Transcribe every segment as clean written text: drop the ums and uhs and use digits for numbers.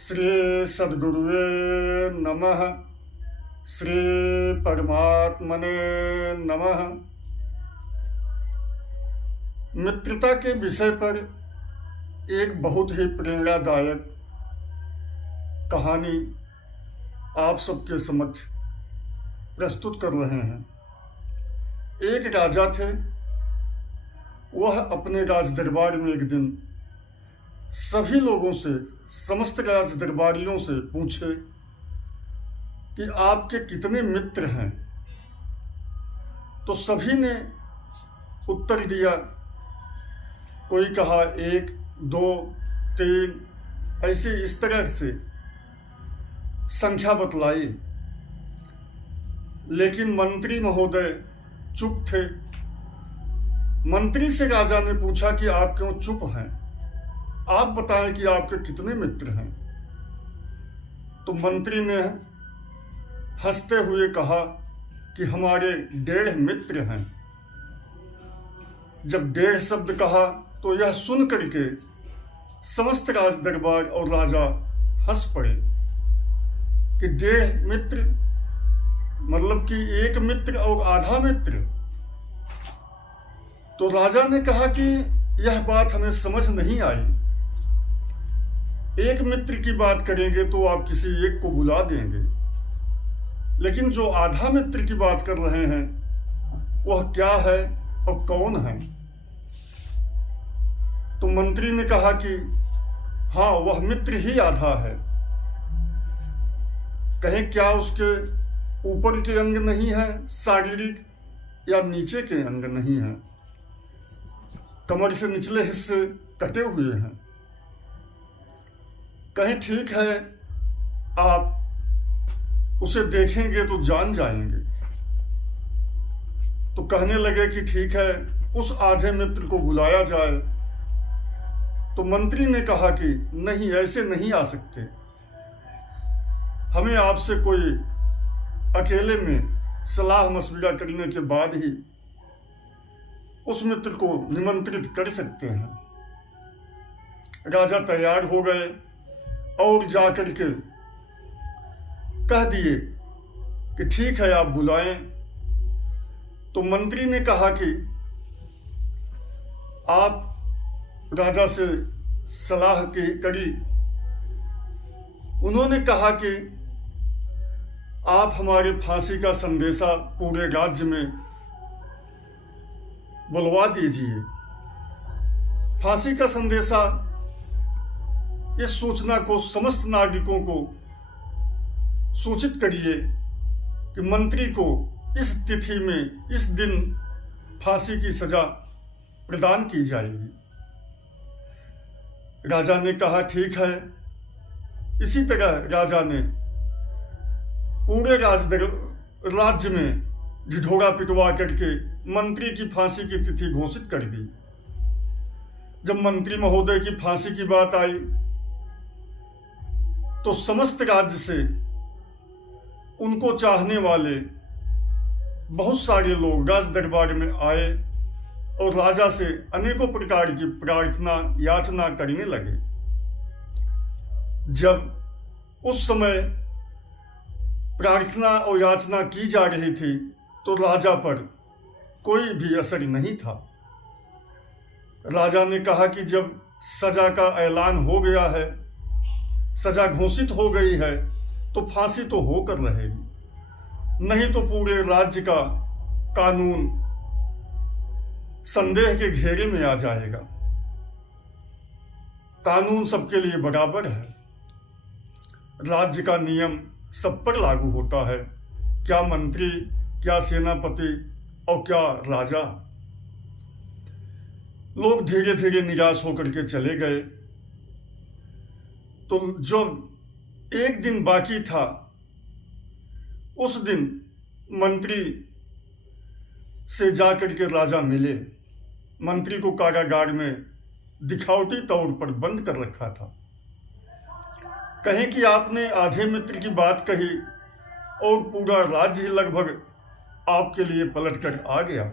श्री सद्गुरुवे नमः। श्री परमात्मने नमः। मित्रता के विषय पर एक बहुत ही प्रेरणादायक कहानी आप सबके समक्ष प्रस्तुत कर रहे हैं। एक राजा थे। वह अपने राज दरबार में एक दिन सभी लोगों से, समस्त राज दरबारियों से पूछे कि आपके कितने मित्र हैं। तो सभी ने उत्तर दिया। कोई कहा 1, 2, 3, ऐसे इस तरह से संख्या बतलाई। लेकिन मंत्री महोदय चुप थे। मंत्री से राजा ने पूछा कि आप क्यों चुप हैं? आप बताएं कि आपके कितने मित्र हैं। तो मंत्री ने हंसते हुए कहा कि हमारे 1.5 मित्र हैं। जब 1.5 शब्द कहा तो यह सुन करके समस्त राज दरबार और राजा हंस पड़े कि 1.5 मित्र मतलब कि 1 मित्र और आधा मित्र। तो राजा ने कहा कि यह बात हमें समझ नहीं आई। 1 मित्र की बात करेंगे तो आप किसी एक को बुला देंगे, लेकिन जो आधा मित्र की बात कर रहे हैं वह क्या है और कौन है? तो मंत्री ने कहा कि हाँ, वह मित्र ही आधा है। कहें क्या उसके ऊपर के अंग नहीं है शारीरिक, या नीचे के अंग नहीं है, कमर से निचले हिस्से कटे हुए हैं? कहें ठीक है, आप उसे देखेंगे तो जान जाएंगे। तो कहने लगे कि ठीक है, उस आधे मित्र को बुलाया जाए। तो मंत्री ने कहा कि नहीं, ऐसे नहीं आ सकते। हमें आपसे कोई अकेले में सलाह मशविरा करने के बाद ही उस मित्र को निमंत्रित कर सकते हैं। राजा तैयार हो गए और जाकर के कह दिए कि ठीक है, आप बुलाएं। तो मंत्री ने कहा कि आप राजा से सलाह की करी। उन्होंने कहा कि आप हमारे फांसी का संदेशा पूरे राज्य में बुलवा दीजिए। फांसी का संदेशा, इस सूचना को समस्त नागरिकों को सूचित करिए कि मंत्री को इस तिथि में, इस दिन फांसी की सजा प्रदान की जाएगी। राजा ने कहा ठीक है। इसी तरह राजा ने पूरे राज्य में ढिढोरा पिटवा करके मंत्री की फांसी की तिथि घोषित कर दी। जब मंत्री महोदय की फांसी की बात आई तो समस्त राज्य से उनको चाहने वाले बहुत सारे लोग राज दरबार में आए और राजा से अनेकों प्रकार की प्रार्थना याचना करने लगे। जब उस समय प्रार्थना और याचना की जा रही थी तो राजा पर कोई भी असर नहीं था। राजा ने कहा कि जब सजा का ऐलान हो गया है, सजा घोषित हो गई है, तो फांसी तो होकर रहेगी, नहीं तो पूरे राज्य का कानून संदेह के घेरे में आ जाएगा। कानून सबके लिए बराबर है। राज्य का नियम सब पर लागू होता है, क्या मंत्री, क्या सेनापति और क्या राजा। लोग धीरे धीरे निराश होकर के चले गए। तो जो एक दिन बाकी था, उस दिन मंत्री से जाकर के राजा मिले। मंत्री को कारागार में दिखावटी तौर पर बंद कर रखा था। कहें कि आपने आधे मित्र की बात कही और पूरा राज्य लगभग आपके लिए पलट कर आ गया।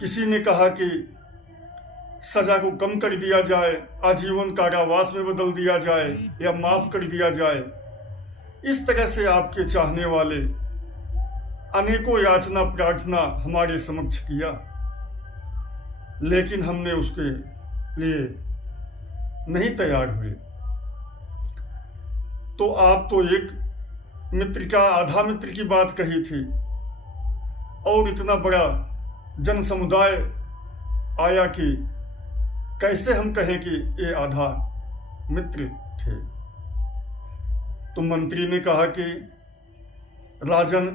किसी ने कहा कि सजा को कम कर दिया जाए, आजीवन कारावास में बदल दिया जाए या माफ कर दिया जाए। इस तरह से आपके चाहने वाले अनेकों याचना प्रार्थना हमारे समक्ष किया, लेकिन हमने उसके लिए नहीं तैयार हुए। तो आप तो एक मित्र का आधा मित्र की बात कही थी, और इतना बड़ा जन समुदाय आया कि कैसे हम कहें कि ये आधा मित्र थे। तो मंत्री ने कहा कि राजन,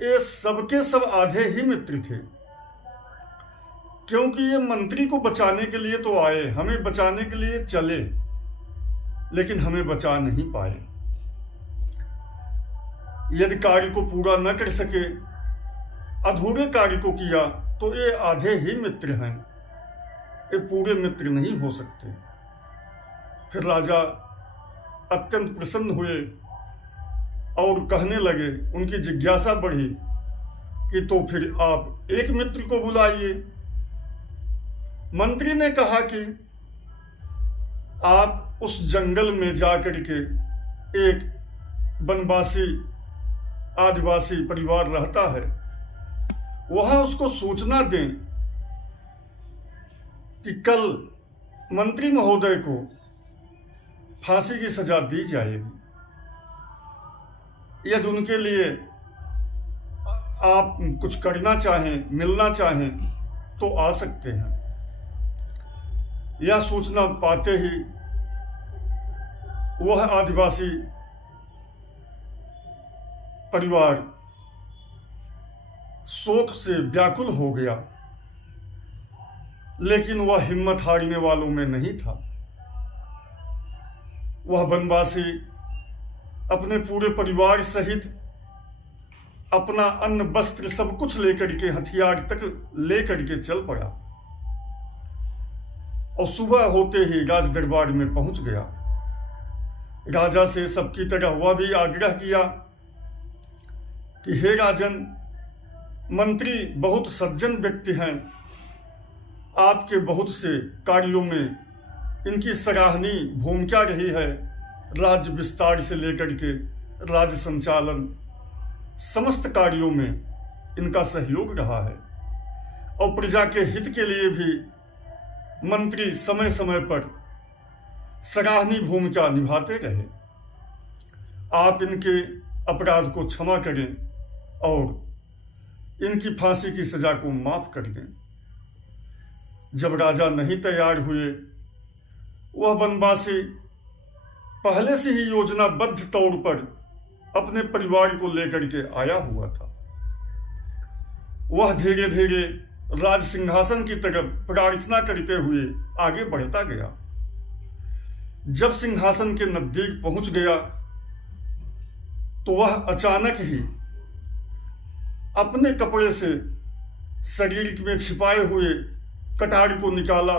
ये सबके सब आधे ही मित्र थे, क्योंकि ये मंत्री को बचाने के लिए तो आए, हमें बचाने के लिए चले, लेकिन हमें बचा नहीं पाए। यदि कार्य को पूरा न कर सके, अधूरे कार्य को किया, तो ये आधे ही मित्र हैं, ये पूरे मित्र नहीं हो सकते। फिर राजा अत्यंत प्रसन्न हुए और कहने लगे, उनकी जिज्ञासा बढ़ी कि तो फिर आप एक मित्र को बुलाइए। मंत्री ने कहा कि आप उस जंगल में जाकर के एक वनवासी आदिवासी परिवार रहता है, वहां उसको सूचना दें कि कल मंत्री महोदय को फांसी की सजा दी जाएगी। यदि उनके लिए आप कुछ करना चाहें, मिलना चाहें, तो आ सकते हैं। यह सूचना पाते ही वह आदिवासी परिवार शोक से व्याकुल हो गया, लेकिन वह हिम्मत हारने वालों में नहीं था। वह वनवासी अपने पूरे परिवार सहित अपना अन्न वस्त्र सब कुछ लेकर के, हथियार तक लेकर के चल पड़ा और सुबह होते ही राज दरबार में पहुंच गया। राजा से सबकी तरह वह भी आग्रह किया कि हे राजन, मंत्री बहुत सज्जन व्यक्ति हैं, आपके बहुत से कार्यों में इनकी सराहनीय भूमिका रही है। राज्य विस्तार से लेकर के राज्य संचालन समस्त कार्यों में इनका सहयोग रहा है, और प्रजा के हित के लिए भी मंत्री समय समय पर सराहनीय भूमिका निभाते रहे। आप इनके अपराध को क्षमा करें और इनकी फांसी की सजा को माफ कर दें। जब राजा नहीं तैयार हुए, वह वनवासी पहले से ही योजनाबद्ध तौर पर अपने परिवार को लेकर के आया हुआ था। वह धीरे धीरे राज सिंहासन की तरफ प्रार्थना करते हुए आगे बढ़ता गया। जब सिंहासन के नजदीक पहुंच गया, तो वह अचानक ही अपने कपड़े से शरीर में छिपाए हुए कटार को निकाला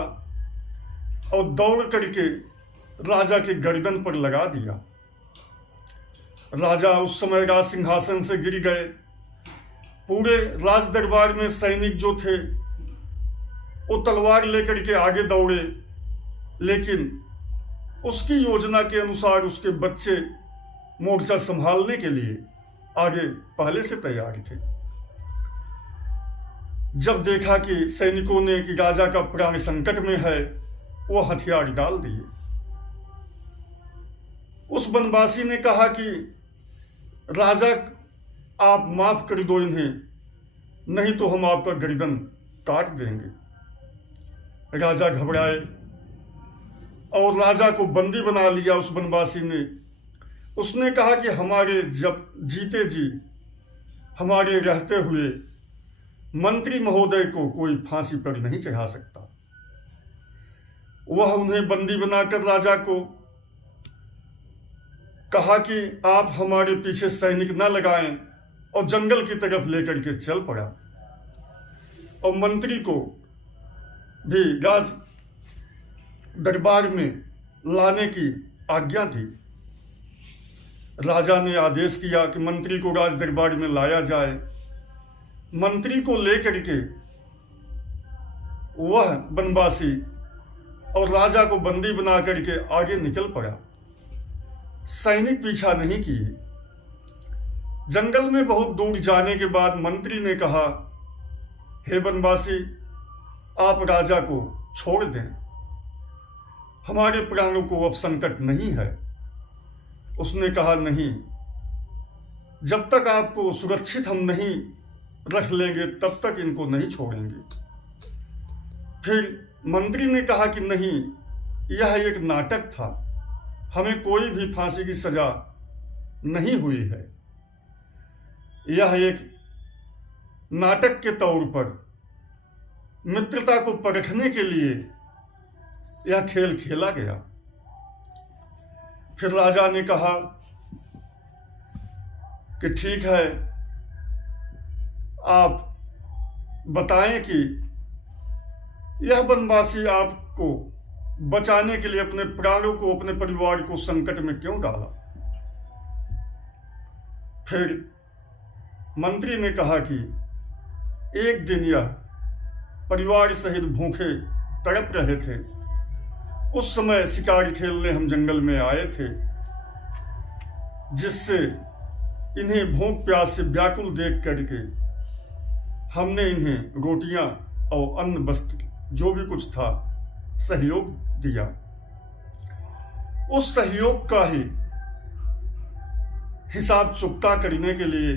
और दौड़ करके राजा के गर्दन पर लगा दिया। राजा उस समय राज सिंहासन से गिर गए। पूरे राज दरबार में सैनिक जो थे वो तलवार लेकर के आगे दौड़े, लेकिन उसकी योजना के अनुसार उसके बच्चे मोर्चा संभालने के लिए आगे पहले से तैयार थे। जब देखा कि सैनिकों ने कि राजा का प्राण संकट में है, वो हथियार डाल दिए। उस वनवासी ने कहा कि राजा, आप माफ कर दो इन्हें, नहीं तो हम आपका गर्दन काट देंगे। राजा घबराए और राजा को बंदी बना लिया उस वनवासी ने। उसने कहा कि हमारे जब जीते जी, हमारे रहते हुए मंत्री महोदय को कोई फांसी पर नहीं चढ़ा सकता। वह उन्हें बंदी बनाकर राजा को कहा कि आप हमारे पीछे सैनिक न लगाएं, और जंगल की तरफ लेकर के चल पड़ा। और मंत्री को भी राज दरबार में लाने की आज्ञा दी। राजा ने आदेश किया कि मंत्री को राज दरबार में लाया जाए। मंत्री को लेकर के वह बनवासी और राजा को बंदी बना करके आगे निकल पड़ा। सैनिक पीछा नहीं किए। जंगल में बहुत दूर जाने के बाद मंत्री ने कहा, हे बनवासी, आप राजा को छोड़ दें, हमारे प्राणों को अब संकट नहीं है। उसने कहा, नहीं, जब तक आपको सुरक्षित हम नहीं रख लेंगे तब तक इनको नहीं छोड़ेंगे। फिर मंत्री ने कहा कि नहीं, यह एक नाटक था, हमें कोई भी फांसी की सजा नहीं हुई है। यह एक नाटक के तौर पर मित्रता को परखने के लिए यह खेल खेला गया। फिर राजा ने कहा कि ठीक है, आप बताएं कि यह बनवासी आपको बचाने के लिए अपने प्राणों को, अपने परिवार को संकट में क्यों डाला। फिर मंत्री ने कहा कि एक दिन यह परिवार सहित भूखे तड़प रहे थे। उस समय शिकार खेलने हम जंगल में आए थे, जिससे इन्हें भूख प्यास से व्याकुल देख करके हमने इन्हें रोटियां और अन्न वस्त्र जो भी कुछ था सहयोग दिया। उस सहयोग का ही हिसाब चुकता करने के लिए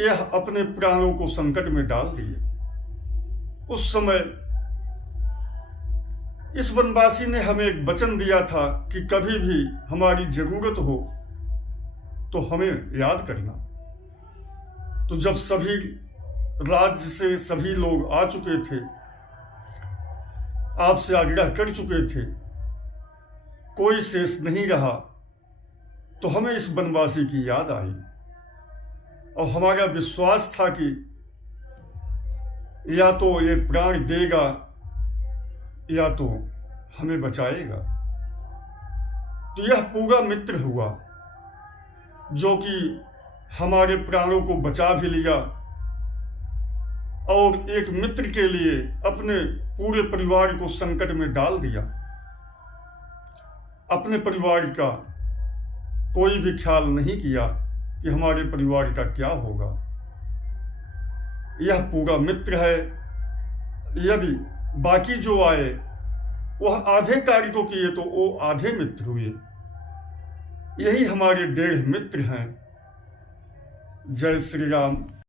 यह अपने प्राणों को संकट में डाल दिए। उस समय इस बनवासी ने हमें एक वचन दिया था कि कभी भी हमारी जरूरत हो तो हमें याद करना। तो जब सभी राज्य से सभी लोग आ चुके थे, आपसे आग्रह कर चुके थे, कोई शेष नहीं रहा, तो हमें इस बनवासी की याद आई और हमारा विश्वास था कि या तो ये प्राण देगा या तो हमें बचाएगा। तो यह पूरा मित्र हुआ जो कि हमारे प्राणों को बचा भी लिया और एक मित्र के लिए अपने पूरे परिवार को संकट में डाल दिया। अपने परिवार का कोई भी ख्याल नहीं किया कि हमारे परिवार का क्या होगा। यह पूरा मित्र है। यदि बाकी जो आए वह आधे कार्य को किए तो वो आधे मित्र हुए। यही हमारे 1.5 मित्र हैं। जय श्री राम।